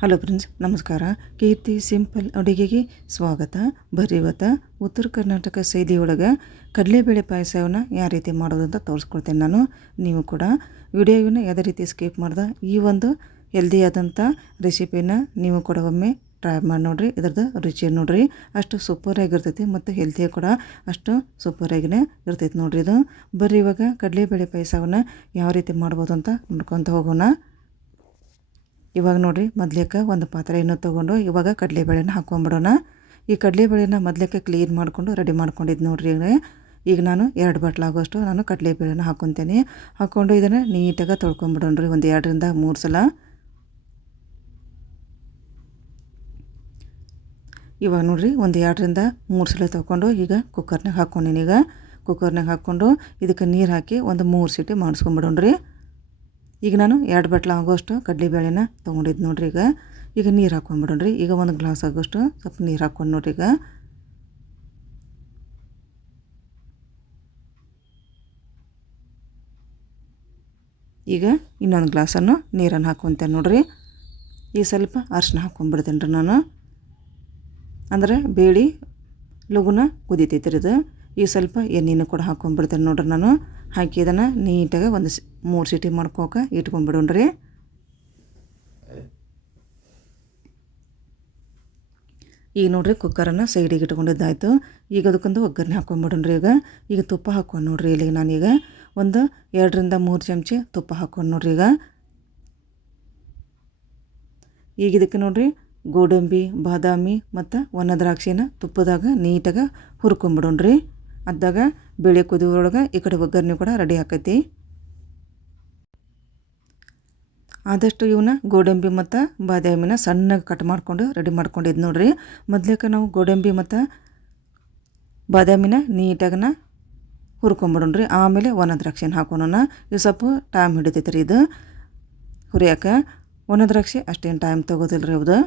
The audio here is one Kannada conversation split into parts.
ಹಲೋ ಫ್ರೆಂಡ್ಸ್, ನಮಸ್ಕಾರ. ಕೀರ್ತಿ ಸಿಂಪಲ್ ಅಡುಗೆಗೆ ಸ್ವಾಗತ. ಬರ್ರಿ ಇವತ್ತು ಉತ್ತರ ಕರ್ನಾಟಕ ಶೈಲಿಯೊಳಗೆ ಕಡಲೆಬೇಳೆ ಪಾಯಸವನ್ನು ಯಾವ ರೀತಿ ಮಾಡೋದು ಅಂತ ತೋರಿಸ್ಕೊಡ್ತೇನೆ ನಾನು. ನೀವು ಕೂಡ ವಿಡಿಯೋವನ್ನು ಯಾವುದೇ ರೀತಿ ಸ್ಕಿಪ್ ಮಾಡ್ದೆ ಈ ಒಂದು ಹೆಲ್ದಿಯಾದಂಥ ರೆಸಿಪಿನ ನೀವು ಕೂಡ ಒಮ್ಮೆ ಟ್ರೈ ಮಾಡಿ ನೋಡಿರಿ. ಇದ್ರದ್ದು ರುಚಿ ನೋಡಿರಿ, ಅಷ್ಟು ಸೂಪರಾಗಿರ್ತೈತಿ ಮತ್ತು ಹೆಲ್ದಿಯಾಗಿ ಕೂಡ ಅಷ್ಟು ಸೂಪರಾಗಿಯೇ ಇರ್ತೈತಿ ನೋಡಿರಿ ಇದು. ಬರ್ರಿ ಇವಾಗ ಕಡಲೆಬೇಳೆ ಪಾಯಸವನ್ನು ಯಾವ ರೀತಿ ಮಾಡ್ಬೋದು ಅಂತ ನೋಡ್ಕೊತ ಹೋಗೋಣ. ಇವಾಗ ನೋಡಿರಿ, ಮೊದಲೇಕ ಒಂದು ಪಾತ್ರೆಯನ್ನು ತೊಗೊಂಡು ಇವಾಗ ಕಡಲೆಬೇಳೆನ ಹಾಕ್ಕೊಂಬಿಡೋಣ. ಈ ಕಡಲೆಬೇಳೆನ ಮೊದಲೇಕ ಕ್ಲೀನ್ ಮಾಡಿಕೊಂಡು ರೆಡಿ ಮಾಡ್ಕೊಂಡಿದ್ದು ನೋಡಿರಿ. ಈಗ ನಾನು 2 ಬಟ್ಲಾಗೋಷ್ಟು ನಾನು ಕಡಲೆಬೇಳೆನ ಹಾಕ್ಕೊತೀನಿ. ಹಾಕ್ಕೊಂಡು ಇದನ್ನು ನೀಟಾಗಿ ತೊಳ್ಕೊಂಬಿಡೋಣ್ರಿ ಒಂದು 2 ರಿಂದ 3 ಸಲ. ಇವಾಗ ನೋಡಿರಿ, ಒಂದು 2 ರಿಂದ 3 ಸಲ ತೊಗೊಂಡು ಈಗ ಕುಕ್ಕರ್ನಾಗ ಹಾಕ್ಕೊಂಡೀನಿ. ಈಗ ಕುಕ್ಕರ್ನಾಗ ಹಾಕ್ಕೊಂಡು ಇದಕ್ಕೆ ನೀರು ಹಾಕಿ ಒಂದು 3 ಸೀಟಿ ಮಾಡಿಸ್ಕೊಂಬಿಡೋಣ್ರಿ. ಈಗ ನಾನು 2 ಬಟ್ಲ ಆಗೋಷ್ಟು ಕಡಲೆಬೇಳೆನ ತೊಗೊಂಡಿದ್ದು ನೋಡ್ರಿ. ಈಗ ನೀರು ಹಾಕ್ಕೊಂಬಿಡೋಣ್ರಿ. ಈಗ ಒಂದು ಗ್ಲಾಸ್ ಆಗೋಷ್ಟು ಸ್ವಲ್ಪ ನೀರು ಹಾಕ್ಕೊಂಡು ನೋಡ್ರಿ. ಈಗ ಇನ್ನೊಂದು ಗ್ಲಾಸನ್ನು ನೀರನ್ನು ಹಾಕ್ಕೊತೇನೆ ನೋಡ್ರಿ. ಈಗ ಸ್ವಲ್ಪ ಅರಿಶಿನ ಹಾಕ್ಕೊಂಬಿಡ್ತೇನೆ ರೀ ನಾನು, ಅಂದರೆ ಬೇಳೆ ಲಘುನ ಕುದಿತೈತಿ ರೀ ಇದು. ಈಗ ಸ್ವಲ್ಪ ಎಣ್ಣೆನೂ ಕೂಡ ಹಾಕ್ಕೊಂಬಿಡ್ತೇನೆ ನೋಡ್ರಿ ನಾನು. ಹಾಕಿ ಇದನ್ನು ನೀಟಾಗಿ ಒಂದು 3 ಸೀಟಿ ಮಾಡ್ಕೋಕೆ ಇಟ್ಕೊಂಡ್ಬಿಡೋಣ್ರಿ. ಈಗ ನೋಡ್ರಿ, ಕುಕ್ಕರನ್ನು ಸೈಡಿಗೆ ಇಟ್ಕೊಂಡಿದ್ದಾಯ್ತು. ಈಗ ಅದಕ್ಕೊಂದು ಒಗ್ಗರಣೆ ಹಾಕ್ಕೊಂಬಿಡೋಣ್ರಿ. ಈಗ ತುಪ್ಪ ಹಾಕ್ಕೊಂಡು ನೋಡ್ರಿ. ಇಲ್ಲಿಗೆ ನಾನೀಗ ಒಂದು 2 ರಿಂದ 3 ಚಮಚ ತುಪ್ಪ ಹಾಕ್ಕೊಂಡು ನೋಡ್ರಿ. ಈಗ ಇದಕ್ಕೆ ನೋಡ್ರಿ ಗೋಡಂಬಿ, ಬಾದಾಮಿ ಮತ್ತು ಒಣ ದ್ರಾಕ್ಷಿನ ತುಪ್ಪದಾಗ ನೀಟಾಗಿ ಹುರ್ಕೊಂಬಿಡೋಣ್ರಿ. ಅದಾಗ ಬೇಳೆ ಕುದಿಯೊಳಗೆ ಈ ಕಡೆ ಒಗ್ಗರಣೆ ಕೂಡ ರೆಡಿ ಆಕೈತಿ. ಆದಷ್ಟು ಇವನ್ನ ಗೋಡಂಬಿ ಮತ್ತು ಬಾದಾಮಿನ ಸಣ್ಣಗೆ ಕಟ್ ಮಾಡ್ಕೊಂಡು ರೆಡಿ ಮಾಡ್ಕೊಂಡಿದ್ದು ನೋಡ್ರಿ. ಮೊದಲೇಕ ನಾವು ಗೋಡಂಬಿ ಮತ್ತು ಬಾದಾಮಿನ ನೀಟಾಗನ ಹುರ್ಕೊಂಬಿಡೋಣ್ರಿ. ಆಮೇಲೆ ಒಣ ದ್ರಾಕ್ಷಿನ ಹಾಕೋಣ. ಇದು ಸ್ವಲ್ಪ ಟೈಮ್ ಹಿಡಿತೈತೆ ರೀ ಇದು ಹುರಿಯೋಕೆ. ಒಣ ದ್ರಾಕ್ಷಿ ಅಷ್ಟೇನು ಟೈಮ್ ತೊಗೋದಿಲ್ಲ ರೀ ಅದು.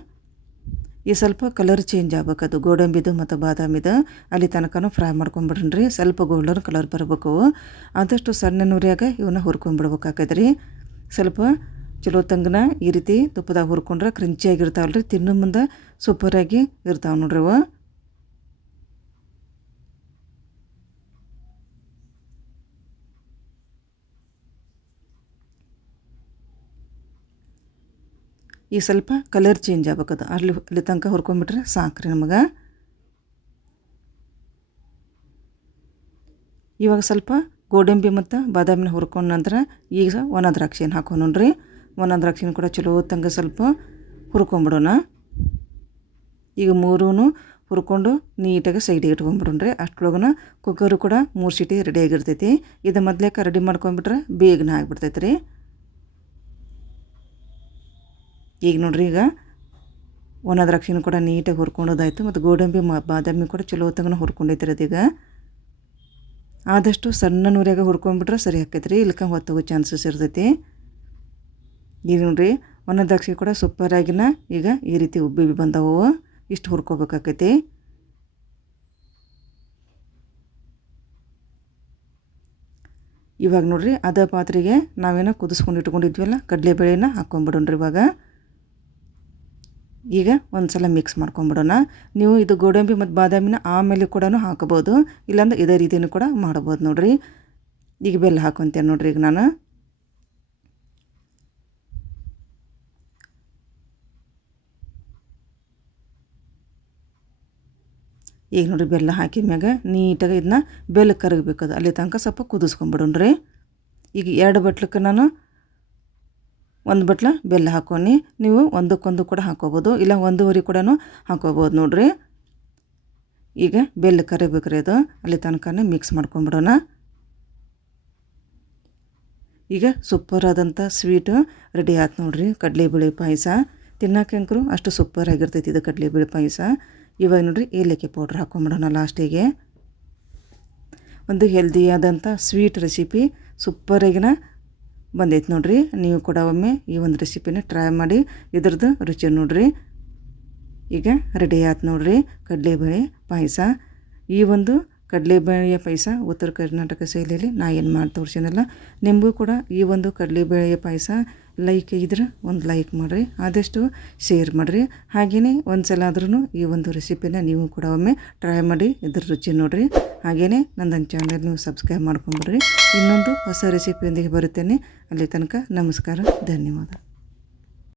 ಈ ಸ್ವಲ್ಪ ಕಲರ್ ಚೇಂಜ್ ಆಗ್ಬೇಕದು ಗೋಡಂಬಿದು ಮತ್ತು ಬಾದಾಮಿದು. ಅಲ್ಲಿ ತನಕನೂ ಫ್ರೈ ಮಾಡ್ಕೊಂಬಿಡ್ರಿ. ಸ್ವಲ್ಪ ಗೋಲ್ಡನ್ ಕಲರ್ ಬರಬೇಕು. ಆದಷ್ಟು ಸಣ್ಣ ನುರಿಯಾಗ ಇವನ್ನ ಹುರ್ಕೊಂಬಿಡ್ಬೇಕಾಕೈತೆ ರೀ. ಸ್ವಲ್ಪ ಚಲೋ ತಂಗನ ಈ ರೀತಿ ತುಪ್ಪದಾಗ ಹುರ್ಕೊಂಡ್ರೆ ಕ್ರಂಚಿಯಾಗಿರ್ತಾವಲ್ಲ ರೀ, ತಿನ್ನೋ ಮುಂದೆ ಸೂಪರಾಗಿ ಇರ್ತಾವೆ ನೋಡ್ರಿ ಅವು. ಈ ಸ್ವಲ್ಪ ಕಲರ್ ಚೇಂಜ್ ಆಗ್ಬೇಕದು. ಅಲ್ಲಿ ತನಕ ಹುರ್ಕೊಂಬಿಟ್ರೆ ಸಾಕ್ರಿ ನಮಗೆ. ಇವಾಗ ಸ್ವಲ್ಪ ಗೋಡಂಬಿ ಮತ್ತು ಬಾದಾಮಿನ ಹುರ್ಕೊಂಡ ನಂತರ ಈಗ ಒಣ ದ್ರಾಕ್ಷಿನ ಹಾಕೋಣ್ರಿ. ಒಣ ದ್ರಾಕ್ಷಿನ ಕೂಡ ಚಲೋ ತಂಗ ಸ್ವಲ್ಪ ಹುರ್ಕೊಂಬಿಡೋಣ. ಈಗ 3 ಹುರ್ಕೊಂಡು ನೀಟಾಗಿ ಸೈಡಿಗೆ ಇಟ್ಕೊಂಡ್ಬಿಡೋಣ್ರಿ. ಅಷ್ಟೊಳಗನ ಕುಕ್ಕರು ಕೂಡ 3 ಸೀಟಿ ರೆಡಿಯಾಗಿರ್ತೈತಿ. ಇದು ಮೊದಲೇಕ ರೆಡಿ ಮಾಡ್ಕೊಂಬಿಟ್ರೆ ಬೇಗನೆ ಆಗಿಬಿಡ್ತೈತೆ ರೀ. ಈಗ ನೋಡ್ರಿ, ಈಗ ಒಣ ದ್ರಾಕ್ಷಿನೂ ಕೂಡ ನೀಟಾಗಿ ಹುರ್ಕೊಂಡೋದಾಯ್ತು ಮತ್ತು ಗೋಡಂಬಿ ಬಾದಾಮಿ ಕೂಡ ಚಲೋ ತಂಗನ ಹುರ್ಕೊಂಡೈತಿ ಅದೀಗ. ಆದಷ್ಟು ಸಣ್ಣ ನುರಿಯಾಗ ಹುರ್ಕೊಂಡ್ಬಿಟ್ರೆ ಸರಿ ಆಕೈತೆ ರೀ, ಇಲ್ಲಕ ಹೊತ್ತೋಗೋ ಚಾನ್ಸಸ್ ಇರ್ತೈತಿ. ಈಗ ನೋಡ್ರಿ, ಒಣ ದ್ರಾಕ್ಷಿ ಕೂಡ ಸೂಪರಾಗಿನ ಈಗ ಈ ರೀತಿ ಉಬ್ಬಿ ಬಂದವು. ಇಷ್ಟು ಹುರ್ಕೋಬೇಕಾಕೈತಿ. ಇವಾಗ ನೋಡ್ರಿ, ಅದೇ ಪಾತ್ರೆಗೆ ನಾವೇನೋ ಕುದಿಸ್ಕೊಂಡು ಇಟ್ಕೊಂಡಿದ್ವಲ್ಲ ಕಡಲೆಬೇಳೆನ ಹಾಕ್ಕೊಂಬಿಡೋಣ್ರಿ. ಈಗ ಒಂದು ಸಲ ಮಿಕ್ಸ್ ಮಾಡ್ಕೊಂಬಿಡೋಣ. ನೀವು ಇದು ಗೋಡಂಬಿ ಮತ್ತು ಬಾದಾಮಿನ ಆಮೇಲೆ ಕೂಡ ಹಾಕಬೋದು, ಇಲ್ಲಾಂದ್ರೆ ಇದೇ ರೀತಿಯೂ ಕೂಡ ಮಾಡ್ಬೋದು ನೋಡ್ರಿ. ಈಗ ಬೆಲ್ಲ ಹಾಕ್ಕೊಂತೇನೆ ನೋಡ್ರಿ. ಈಗ ನಾನು ಈಗ ನೋಡ್ರಿ, ಬೆಲ್ಲ ಹಾಕಿದ ಮ್ಯಾಗ ನೀಟಾಗಿ ಇದನ್ನ ಬೆಲ್ಲ ಕರಗಬೇಕದು, ಅಲ್ಲಿ ತನಕ ಸ್ವಲ್ಪ ಕುದಿಸ್ಕೊಂಬಿಡೋಣ್ರಿ. ಈಗ 2 ಬಟ್ಲಕ್ಕೆ ನಾನು 1 ಬಟ್ಲ ಬೆಲ್ಲ ಹಾಕ್ಕೊಂಡು, ನೀವು ಒಂದಕ್ಕೊಂದು ಕೂಡ ಹಾಕೋಬೋದು, ಇಲ್ಲ 1.5 ಕೂಡ ಹಾಕೋಬೋದು ನೋಡ್ರಿ. ಈಗ ಬೆಲ್ಲ ಕರಿಬೇಕ್ರಿ ಅದು, ಅಲ್ಲಿ ತನಕ ಮಿಕ್ಸ್ ಮಾಡ್ಕೊಂಬಿಡೋಣ. ಈಗ ಸೂಪರಾದಂಥ ಸ್ವೀಟು ರೆಡಿ ಆಯ್ತು ನೋಡ್ರಿ. ಕಡಲೆಬೇಳೆ ಪಾಯಸ ತಿನ್ನೋಕೆಂಕರು ಅಷ್ಟು ಸೂಪರಾಗಿರ್ತೈತಿ ಇದು ಕಡಲೆಬೇಳೆ ಪಾಯಸ. ಇವಾಗ ನೋಡ್ರಿ, ಏಲಕ್ಕಿ ಪೌಡ್ರ್ ಹಾಕ್ಕೊಂಬಿಡೋಣ ಲಾಸ್ಟಿಗೆ. ಒಂದು ಹೆಲ್ದಿಯಾದಂಥ ಸ್ವೀಟ್ ರೆಸಿಪಿ ಸೂಪರಾಗಿನ ಬಂದೈತೆ ನೋಡ್ರಿ. ನೀವು ಕೂಡ ಒಮ್ಮೆ ಈ ಒಂದು ರೆಸಿಪಿನ ಟ್ರೈ ಮಾಡಿ ಇದ್ರದ್ದು ರುಚಿ ನೋಡ್ರಿ. ಈಗ ರೆಡಿ ಆಯ್ತು ನೋಡ್ರಿ ಕಡಲೆಬೇಳೆ ಪಾಯಸ. ಈ ಒಂದು ಕಡಲೆಬೇಳೆಯ ಪಾಯಸ ಉತ್ತರ ಕರ್ನಾಟಕ ಶೈಲಿಯಲ್ಲಿ ನಾ ಏನು ಮಾಡಿ ತೋರಿಸಿನಲ್ಲ, ನಿಮಗೂ ಕೂಡ ಈ ಒಂದು ಕಡಲೆಬೇಳೆಯ ಪಾಯಸ ಲೈಕ್ ಇದ್ರೆ ಒಂದು ಲೈಕ್ ಮಾಡಿರಿ, ಆದಷ್ಟು ಶೇರ್ ಮಾಡಿರಿ. ಹಾಗೆಯೇ ಒಂದು ಸಲ ಆದ್ರೂ ಈ ಒಂದು ರೆಸಿಪಿನ ನೀವು ಕೂಡ ಒಮ್ಮೆ ಟ್ರೈ ಮಾಡಿ ಇದ್ರ ರುಚಿ ನೋಡಿರಿ. ಹಾಗೆಯೇ ನನ್ನ ಚಾನಲ್ ನೀವು ಸಬ್ಸ್ಕ್ರೈಬ್ ಮಾಡ್ಕೊಂಬಿಡ್ರಿ. ಇನ್ನೊಂದು ಹೊಸ ರೆಸಿಪಿಯೊಂದಿಗೆ ಬರುತ್ತೇನೆ. ಅಲ್ಲಿ ತನಕ ನಮಸ್ಕಾರ, ಧನ್ಯವಾದ.